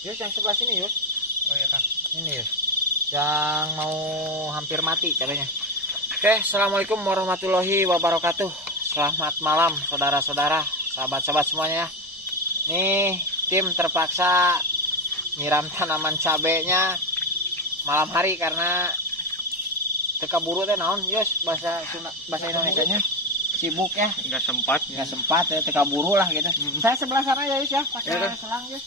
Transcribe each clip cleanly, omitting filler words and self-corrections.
Yus, yang sebelah sini Yus. Oh iya Kang. Ini Yus. Yang mau hampir mati cabenya. Oke, assalamualaikum warahmatullahi wabarakatuh. Selamat malam saudara-saudara, sahabat-sahabat semuanya. Nih tim terpaksa nyiram tanaman cabenya malam hari karena teka buru teh naon Yus bahasa Indonesianya sibuk ya, Nggak sempat ya teka buru lah gitu. Saya sebelah sana ya Yus ya, pakai Ya, selang Yus.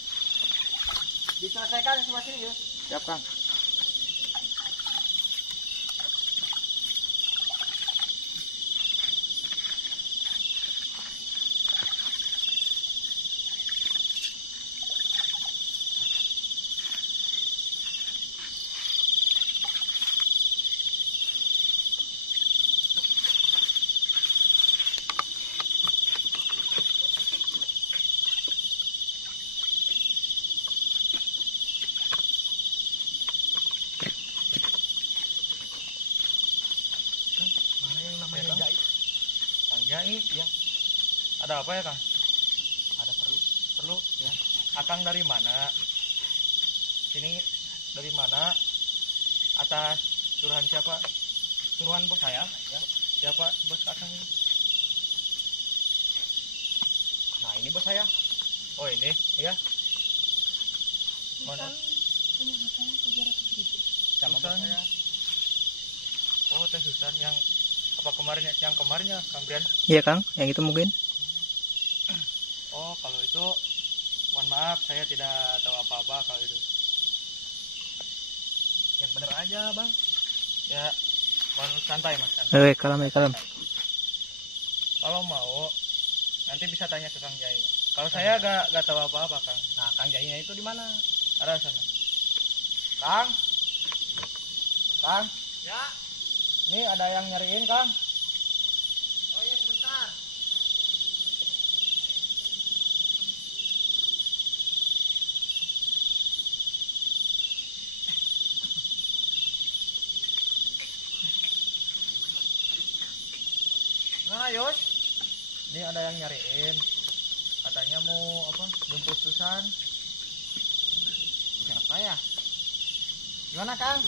Diselesaikan sebelah sini Yus. siap Kang. Namanya Jai. Kang Jai ya. Ada apa ya Kang? Ada perlu Ya. Akang dari mana? Sini dari mana? Atas suruhan siapa? Suruhan bos saya ya. Siapa bos Akang ini? Nah ini bos saya. Oh ini ya. Mana? Sama bos saya. Oh teh Susan yang apa kemarin yang kemarinnya Kang Brian? Iya Kang, yang itu mungkin. Oh kalau itu mohon maaf saya tidak tahu apa-apa kalau itu. Yang bener aja bang. Ya bang santai mas santai. Oke, kalem. Kalau mau nanti bisa tanya ke Kang Jai. Kalau saya gak tahu apa-apa Kang. Nah Kang Jainya itu di mana? Ada sana. Kang. ya. Ini ada yang nyariin Kang. Oh iya sebentar. Nah Yos. Ini ada yang nyariin. Katanya mau apa? Jemput Susan. Siapa ya? Gimana Kang?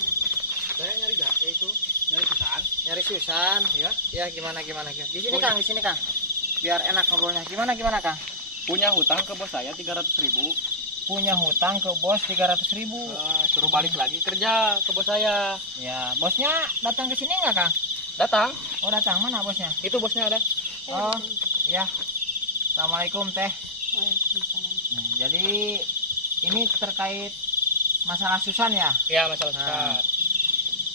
Saya nyari itu. Nyari Susan. Nyari Susan. Ya. Ya gimana. Di sini Kang, di sini Kang. Biar enak ngobrolnya. Gimana Kang? Punya hutang ke bos saya 300.000. Punya hutang ke bos 300.000. Suruh balik lagi kerja ke bos saya. Ya, bosnya datang ke sini nggak Kang? Datang. Oh datang, mana bosnya? Itu bosnya ada. Oh, ya. Assalamualaikum Teh. Jadi ini terkait masalah Susan ya? Ya masalah Nah. Susan.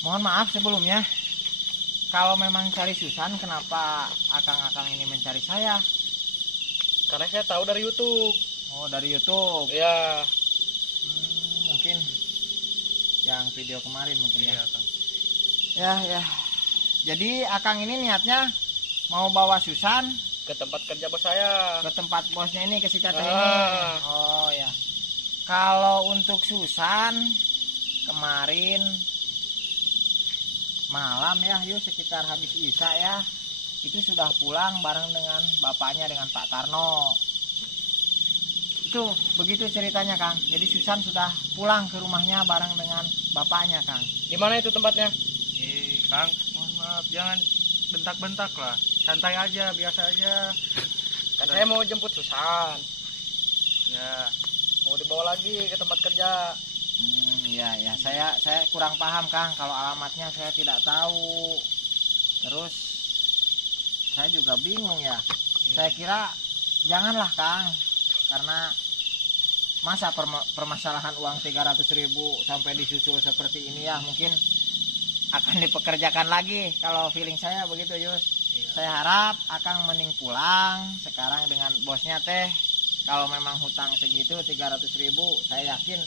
Mohon maaf sebelumnya. Kalau memang cari Susan, kenapa akang-akang ini mencari saya? Karena saya tahu dari YouTube. Oh, dari YouTube. Ya. Mungkin yang video kemarin mungkin ya. Kang. Ya. Jadi akang ini niatnya mau bawa Susan Ke tempat kerja bos saya. ke tempat bosnya ini, ke si Cate ini. Ah. Oh ya. Kalau untuk Susan kemarin malam ya, sekitar habis Isya ya, itu sudah pulang bareng dengan bapaknya, dengan Pak Tarno. Itu begitu ceritanya Kang. Jadi Susan sudah pulang ke rumahnya bareng dengan bapaknya Kang. Di mana itu tempatnya? Kang, mohon maaf jangan bentak-bentak lah. Santai aja, biasa aja. Kan saya mau jemput Susan. Ya. Mau dibawa lagi ke tempat kerja. Iya, saya kurang paham Kang, kalau alamatnya saya tidak tahu. Terus saya juga bingung ya. Saya kira janganlah Kang, karena masa permasalahan uang 300.000 sampai disusul seperti ini ya, mungkin akan dipekerjakan lagi kalau feeling saya begitu Yus. Iya. Saya harap Akang mending pulang sekarang dengan bosnya Teh. Kalau memang hutang segitu 300.000, saya yakin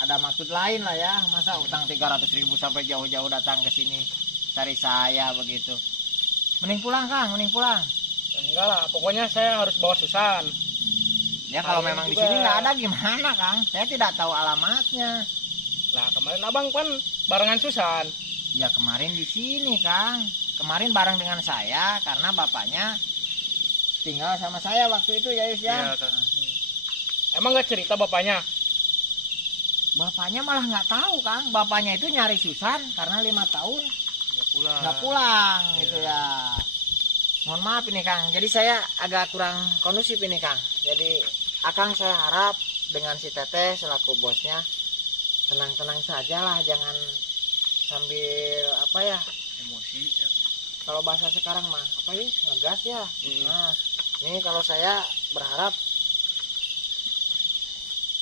ada maksud lain lah ya. Masa hutang 300.000 sampai jauh-jauh datang ke sini cari saya begitu. Mending pulang Kang, mending pulang. Enggak lah, pokoknya saya harus bawa Susan. Ya kalau Kalian memang di juga. sini nggak ada gimana Kang? Saya tidak tahu alamatnya. Lah kemarin abang kan barengan Susan. Ya kemarin di sini Kang. Kemarin bareng dengan saya karena bapaknya tinggal sama saya waktu itu ya Yus ya. Iya, Kang. Emang nggak cerita bapaknya? Bapaknya malah nggak tahu, Kang. Bapaknya itu nyari Susan karena 5 tahun nggak Pulang. pulang Iya. gitu ya. Mohon maaf ini, Kang. Jadi saya agak kurang kondusif ini, Kang. Jadi Akang saya harap dengan si Teteh selaku bosnya tenang-tenang saja lah, jangan sambil apa ya, Emosi ya. kalau bahasa sekarang mah apa ya, ngegas ya. Mm. Nah, ini kalau saya berharap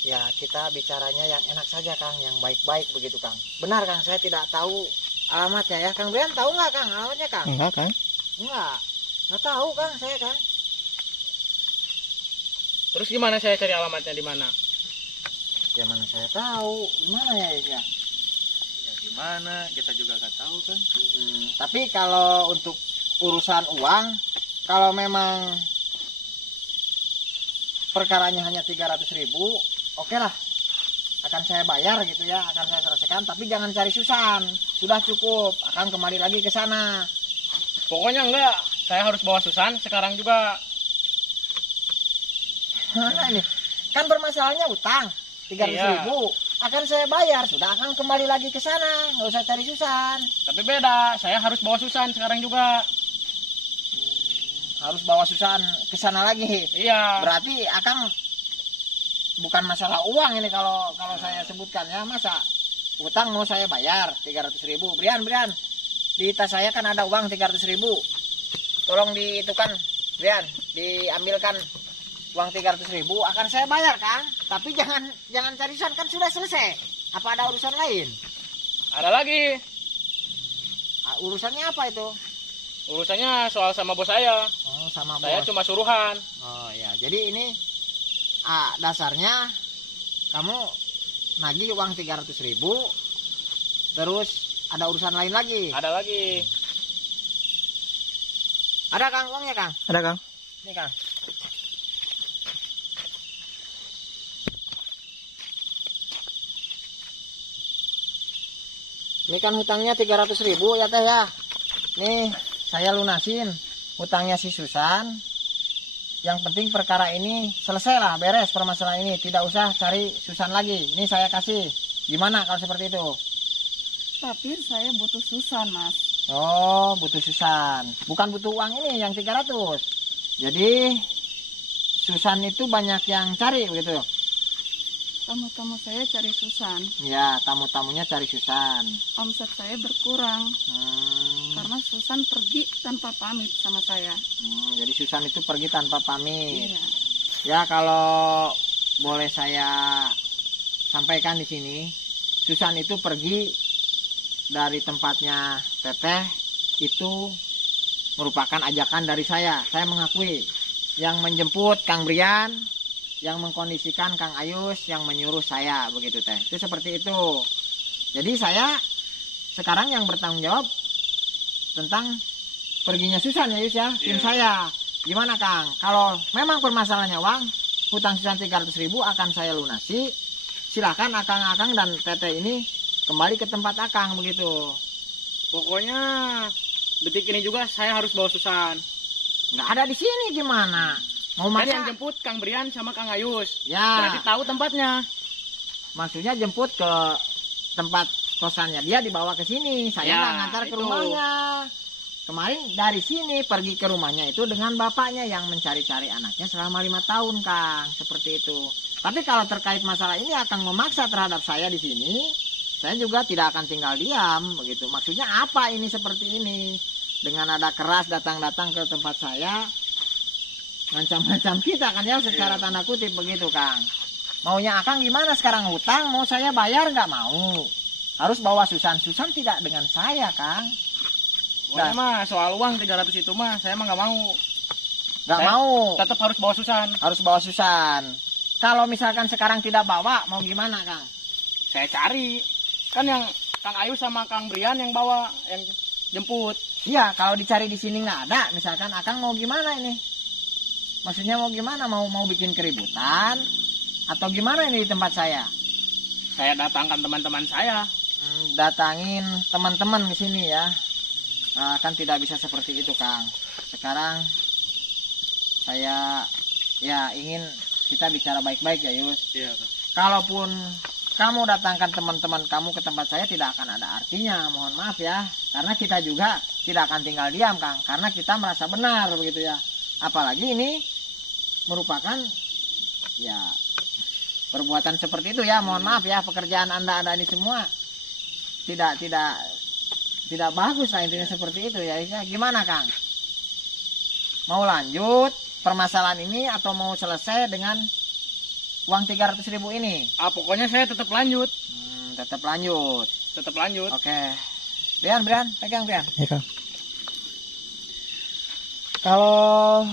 ya kita bicaranya yang enak saja, Kang, yang baik-baik begitu, Kang. Benar, Kang, saya tidak tahu alamatnya ya. Kang Brian tahu nggak, Kang, alamatnya, Kang? Enggak kan? Nggak tahu, Kang, saya, Kang. Terus gimana saya cari alamatnya di mana? Ya mana saya tahu, gimana ya, ya. Ya gimana? Kita juga nggak tahu kan. Tapi kalau untuk urusan uang, kalau memang perkaranya hanya 300.000, oke lah, akan saya bayar gitu ya, akan saya selesaikan. Tapi jangan cari Susan, sudah cukup, akan kembali lagi ke sana. Pokoknya enggak. Saya harus bawa Susan sekarang juga. Mana ini? Kan bermasalahnya utang 300.000, akan saya bayar, sudah akan kembali lagi ke sana, nggak usah cari Susan. Tapi beda. Saya harus bawa Susan sekarang juga. Harus bawa Susan ke sana lagi. Iya. Berarti Akang bukan masalah uang ini kalau saya sebutkan ya, masa utang mau saya bayar 300.000. Brian, di tas saya kan ada uang 300.000. Tolong diitukan, Brian, diambilkan uang 300.000, akan saya bayar, Kang. Tapi jangan cari Susan, kan sudah selesai. Apa ada urusan lain? Ada lagi. Urusannya apa itu? Urusannya soal sama bos saya. Oh, sama Saya bos. cuma suruhan. Oh ya, jadi ini dasarnya kamu nagih uang 300.000, terus ada urusan lain lagi. Ada lagi. Ada, Kang, uangnya, Kang? Ada Kang? Ini, Kang. Ini kan hutangnya 300.000 ya, Teh ya. Nih, saya lunasin hutangnya si Susan. Yang penting perkara ini selesai lah, beres permasalahan ini. Tidak usah cari Susan lagi. Ini saya kasih. Gimana kalau seperti itu? Tapi saya butuh Susan, Mas. Oh, butuh Susan. Bukan butuh uang ini yang 300. Jadi Susan itu banyak yang cari begitu. Tamu-tamu saya cari Susan. Ya, tamu-tamunya cari Susan. Omset saya berkurang karena Susan pergi tanpa pamit sama saya. Jadi Susan itu pergi tanpa pamit. Iya. Ya, kalau boleh saya sampaikan di sini, Susan itu pergi dari tempatnya Teteh itu merupakan ajakan dari saya. Saya mengakui yang menjemput Kang Brian, yang mengkondisikan Kang Ayus, yang menyuruh saya begitu, Teh. Itu seperti itu. Jadi saya sekarang yang bertanggung jawab tentang perginya Susan ya, Yus ya, tim Iya. saya. Gimana, Kang? Kalau memang permasalahannya uang, hutang Susan 300.000 akan saya lunasi. Silakan Akang-akang dan Teteh ini kembali ke tempat Akang begitu. Pokoknya detik ini juga saya harus bawa Susan. Nggak ada di sini gimana? Mau Kan masa? yang jemput Kang Brian sama Kang Ayus. Ya, Berarti tahu tempatnya. maksudnya jemput ke tempat kosannya dia, dibawa ke sini. Saya Ya, nggak ngantar ke itu. rumahnya. Kemarin dari sini pergi ke rumahnya itu dengan bapaknya yang mencari-cari anaknya selama 5 tahun, Kang. Seperti itu. Tapi kalau terkait masalah ini akan memaksa terhadap saya di sini, saya juga tidak akan tinggal diam begitu. Maksudnya apa ini seperti ini? Dengan nada keras datang-datang ke tempat saya, ngancam-ngancam kita kan ya, secara tanda kutip begitu, Kang. Maunya Akang gimana sekarang? Hutang mau saya bayar nggak mau. Harus bawa Susan. Susan tidak dengan saya, Kang. Pokoknya mah soal uang 300 itu mah saya mah nggak mau. Nggak Saya mau. Tetap harus bawa Susan. Harus bawa Susan. Kalau misalkan sekarang tidak bawa, mau gimana, Kang? Saya cari. Kan yang Kang Ayus sama Kang Brian yang bawa, yang jemput. Iya, kalau dicari di sini nggak ada, misalkan Akang mau gimana ini? Maksudnya mau gimana? Mau bikin keributan? Atau gimana ini di tempat saya? Saya datangkan teman-teman saya. Datangin teman-teman di sini ya. Kan tidak bisa seperti itu, Kang. Sekarang saya ya ingin kita bicara baik-baik ya, Yus. Iya. Kalaupun kamu datangkan teman-teman kamu ke tempat saya tidak akan ada artinya, mohon maaf ya. Karena kita juga tidak akan tinggal diam, Kang, karena kita merasa benar begitu ya. Apalagi ini merupakan ya perbuatan seperti itu ya, mohon maaf ya, pekerjaan Anda ini semua tidak bagus lah intinya seperti itu ya. Gimana, Kang? Mau lanjut permasalahan ini atau mau selesai dengan uang 300.000 ini? Pokoknya saya tetap lanjut. Tetap lanjut. Tetap lanjut. Oke. Brian, pegang Brian. Ya, Kang. Kalau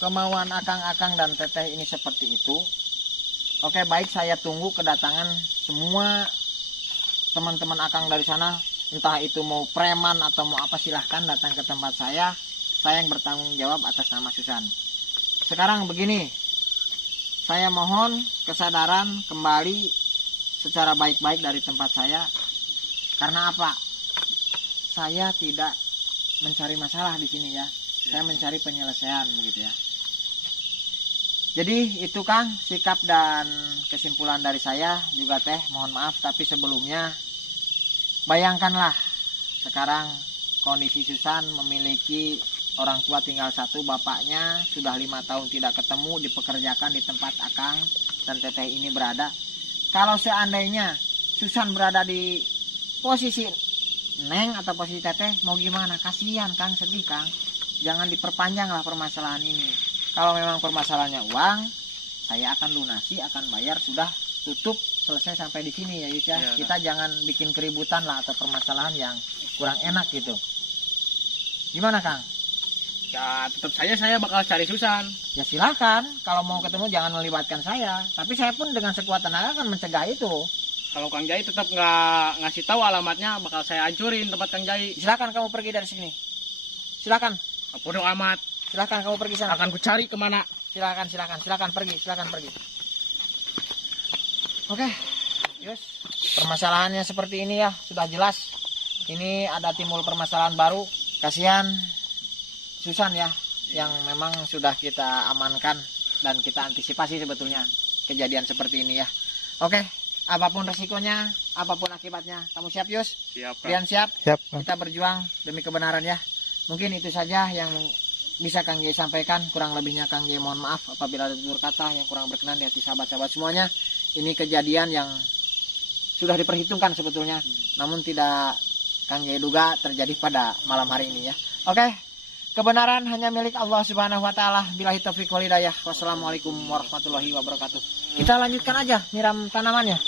kemauan akang-akang dan teteh ini seperti itu, oke, baik, saya tunggu kedatangan semua teman-teman akang dari sana. Entah itu mau preman atau mau apa, silahkan datang ke tempat saya. Saya yang bertanggung jawab atas nama Susan. Sekarang begini, saya mohon kesadaran kembali secara baik-baik dari tempat saya. Karena apa? Saya tidak mencari masalah di sini ya. Saya mencari penyelesaian begitu ya. Jadi itu, Kang, sikap dan kesimpulan dari saya juga teh. Mohon maaf, tapi sebelumnya bayangkanlah sekarang kondisi Susan memiliki orang tua tinggal satu, bapaknya sudah 5 tahun tidak ketemu, dipekerjakan di tempat akang dan teteh ini berada. Kalau seandainya Susan berada di posisi Neng atau posisi teteh, mau gimana? Kasihan, Kang, sedih, Kang. Jangan diperpanjang lah permasalahan ini. Kalau memang permasalahannya uang, saya akan lunasi, akan bayar, sudah tutup, selesai sampai di sini ya, Yus ya. Iya, Kita jangan bikin keributan lah atau permasalahan yang kurang enak gitu. Gimana, Kang? Ya tetap saya bakal cari Susan. Ya silakan, kalau mau ketemu jangan melibatkan saya. Tapi saya pun dengan sekuat tenaga akan mencegah itu. Kalau Kang Jai tetap nggak ngasih tahu alamatnya, bakal saya hancurin tempat Kang Jai. Silakan kamu pergi dari sini. Silakan, Bodoh amat. silakan kamu pergi sana. Akan kucari kemana? Silakan pergi. Oke, Yus, permasalahannya seperti ini ya, sudah jelas. Ini ada timbul permasalahan baru. Kasihan Susan ya, yang memang sudah kita amankan dan kita antisipasi sebetulnya kejadian seperti ini ya. Oke, apapun resikonya, apapun akibatnya, kamu siap, Yus? Siap, Kang. Kalian siap? Siap, Kang. Kita berjuang demi kebenaran ya. Mungkin itu saja yang bisa Kang Jai sampaikan. Kurang lebihnya Kang Jai mohon maaf apabila ada tutur kata yang kurang berkenan di hati sahabat-sahabat semuanya. Ini kejadian yang sudah diperhitungkan sebetulnya, namun tidak Kang Jai duga terjadi pada malam hari ini ya. Oke, kebenaran hanya milik Allah Subhanahu wa taala. Billahi taufiq wal hidayah. Wassalamualaikum warahmatullahi wabarakatuh. Kita lanjutkan aja nyiram tanamannya.